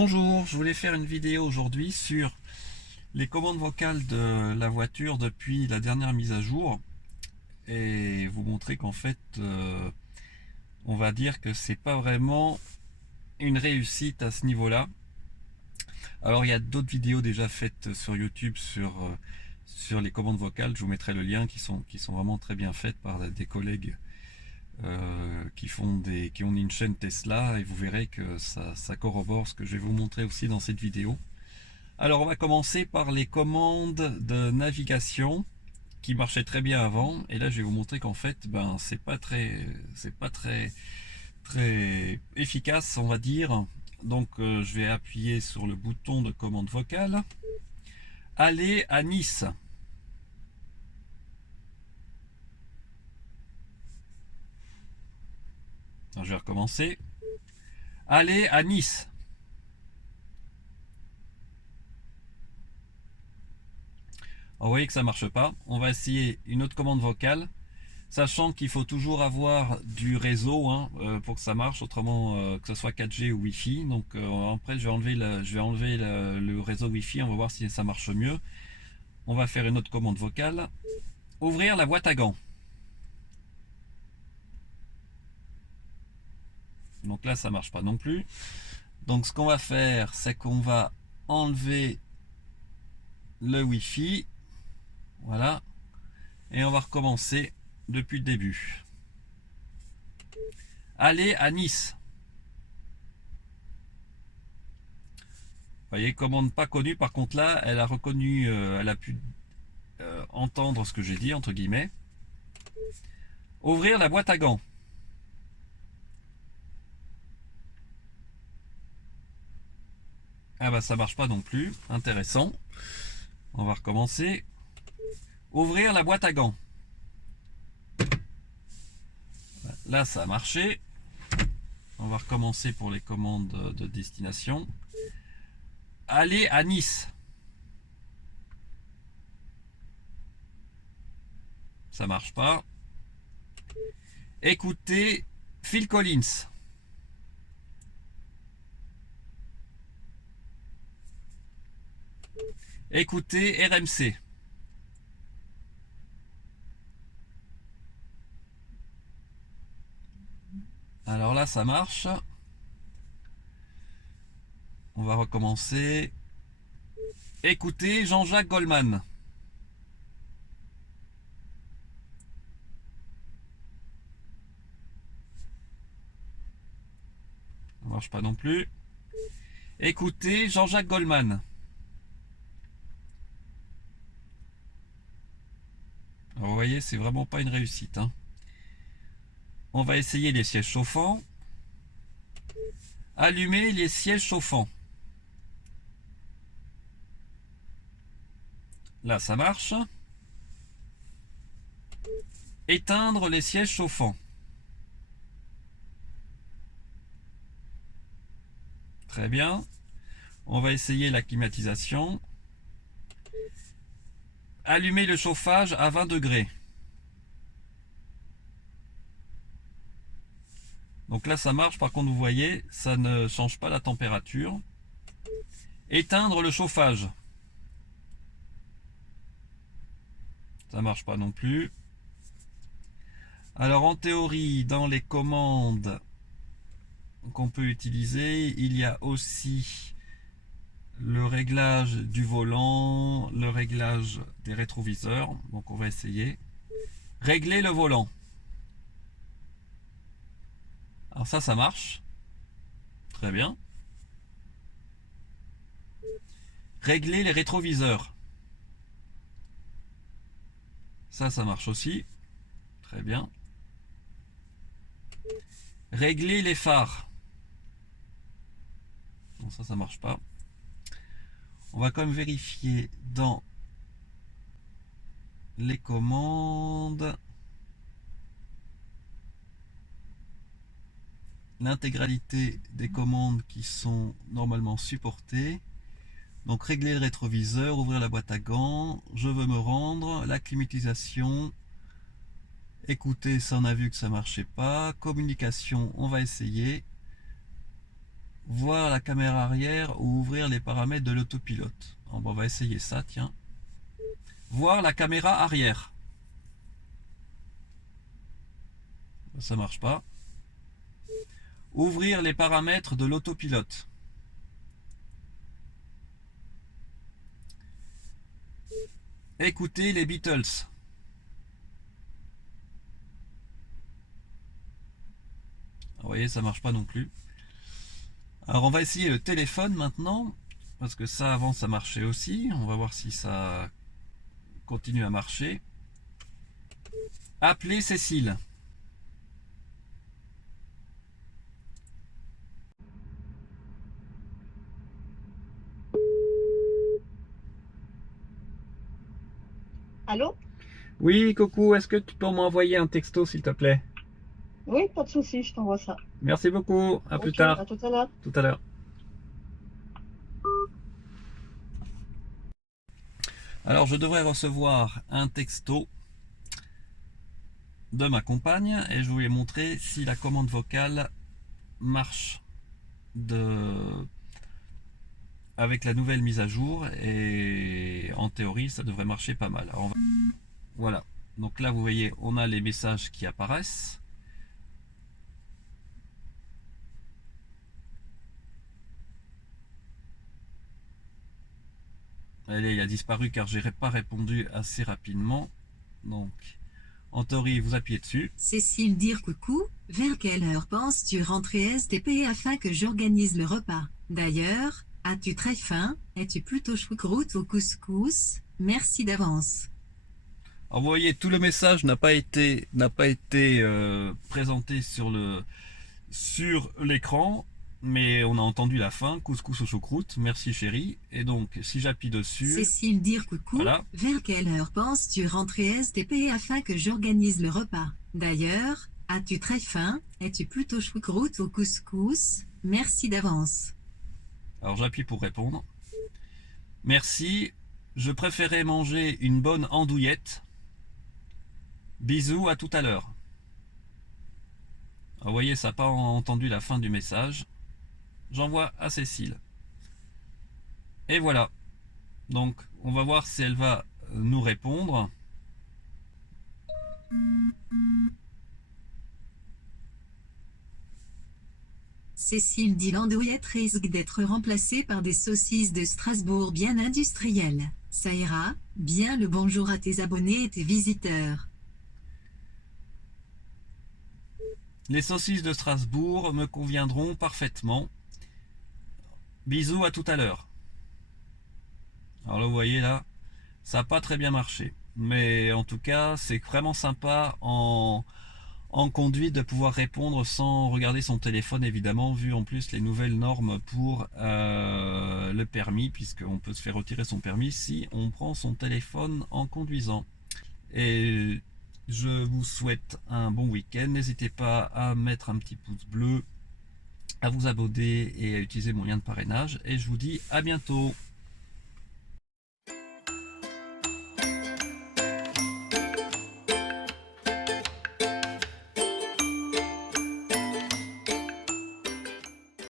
Bonjour, je voulais faire une vidéo aujourd'hui sur les commandes vocales de la voiture depuis la dernière mise à jour et vous montrer qu'en fait on va dire que c'est pas vraiment une réussite à ce niveau-là. Alors il y a d'autres vidéos déjà faites sur YouTube sur les commandes vocales, je vous mettrai le lien qui sont vraiment très bien faites par des collègues qui ont une chaîne Tesla et vous verrez que ça corrobore ce que je vais vous montrer aussi dans cette vidéo. Alors on va commencer par les commandes de navigation qui marchaient très bien avant et là je vais vous montrer qu'en fait c'est pas très efficace on va dire. Donc je vais appuyer sur le bouton de commande vocale. Aller à Nice. Alors, je vais recommencer. Aller à Nice. Alors, vous voyez que ça marche pas. On va essayer une autre commande vocale. Sachant qu'il faut toujours avoir du réseau pour que ça marche, autrement que ce soit 4G ou Wi-Fi. Donc après je vais enlever le réseau Wi-Fi, on va voir si ça marche mieux. On va faire une autre commande vocale. Ouvrir la boîte à gants. Donc là ça marche pas non plus. Donc ce qu'on va faire, c'est qu'on va enlever le Wi-Fi. Voilà. Et on va recommencer depuis le début. Aller à Nice. Vous voyez, commande pas connue. Par contre là, elle a reconnu, elle a pu entendre ce que j'ai dit entre guillemets. Ouvrir la boîte à gants. Ah bah ça marche pas non plus. Intéressant. On va recommencer. Ouvrir la boîte à gants. Là ça a marché. On va recommencer pour les commandes de destination. Aller à Nice. Ça marche pas. Écoutez Phil Collins. Écoutez RMC. Alors là ça marche. On va recommencer. Écoutez Jean-Jacques Goldman. Ça marche pas non plus. Écoutez Jean-Jacques Goldman. Alors vous voyez, c'est vraiment pas une réussite. On va essayer les sièges chauffants. Allumer les sièges chauffants. Là, ça marche. Éteindre les sièges chauffants. Très bien. On va essayer la climatisation. Allumer le chauffage à 20 degrés. Donc là, ça marche. Par contre, vous voyez, ça ne change pas la température. Éteindre le chauffage. Ça marche pas non plus. Alors en théorie, dans les commandes qu'on peut utiliser, il y a aussi le réglage du volant, le réglage des rétroviseurs. Donc on va essayer. Régler le volant. Alors ça marche. Très bien. Régler les rétroviseurs. Ça marche aussi. Très bien. Régler les phares. Bon, ça marche pas. On va quand même vérifier dans les commandes l'intégralité des commandes qui sont normalement supportées. Donc régler le rétroviseur, ouvrir la boîte à gants, je veux me rendre, la climatisation, écoutez, ça on a vu que ça marchait pas, communication, on va essayer. voir la caméra arrière ou ouvrir les paramètres de l'autopilote. On va essayer ça, tiens. Voir la caméra arrière. Ça marche pas. Ouvrir les paramètres de l'autopilote. Écouter les Beatles. Vous voyez, ça marche pas non plus. Alors on va essayer le téléphone maintenant, parce que ça avant ça marchait aussi. On va voir si ça continue à marcher. Appeler Cécile. Allô? Oui, coucou, est-ce que tu peux m'envoyer un texto s'il te plaît? Oui, pas de souci, je t'envoie ça. Merci beaucoup, à plus Ok, tard, à tout à l'heure. tout à l'heure. Alors je devrais recevoir un texto de ma compagne et je voulais montrer si la commande vocale marche avec la nouvelle mise à jour, et en théorie ça devrait marcher pas mal. Alors, voilà, donc là vous voyez on a les messages qui apparaissent. Elle a disparu car j'ai pas répondu assez rapidement. Donc en théorie vous appuyez dessus. Cécile dire coucou, vers quelle heure penses-tu rentrer STP afin que j'organise le repas? D'ailleurs, as-tu très faim? Es-tu plutôt choucroute au couscous? Merci d'avance. Alors vous voyez, tout le message n'a pas été présenté sur l'écran, mais on a entendu la fin, couscous aux choucroute, merci chérie. Et donc si j'appuie dessus, Cécile dire coucou, voilà. vers quelle heure penses-tu rentrer STP afin que j'organise le repas? D'ailleurs, as-tu très faim? Es-tu plutôt choucroute au couscous? Merci d'avance. Alors j'appuie pour répondre. Merci, je préférais manger une bonne andouillette. Bisous, à tout à l'heure. Vous voyez, ça n'a pas entendu la fin du message. J'envoie à Cécile. Et voilà. Donc, on va voir si elle va nous répondre. Cécile dit l'andouillette risque d'être remplacée par des saucisses de Strasbourg bien industrielles. Ça ira, bien le bonjour à tes abonnés et tes visiteurs. Les saucisses de Strasbourg me conviendront parfaitement. Bisous, à tout à l'heure. Alors là, vous voyez là, ça n'a pas très bien marché. Mais en tout cas, c'est vraiment sympa en conduite de pouvoir répondre sans regarder son téléphone, évidemment, vu en plus les nouvelles normes pour le permis, puisqu'on peut se faire retirer son permis si on prend son téléphone en conduisant. Et je vous souhaite un bon week-end. N'hésitez pas à mettre un petit pouce bleu, à vous abonner et à utiliser mon lien de parrainage. Et je vous dis à bientôt.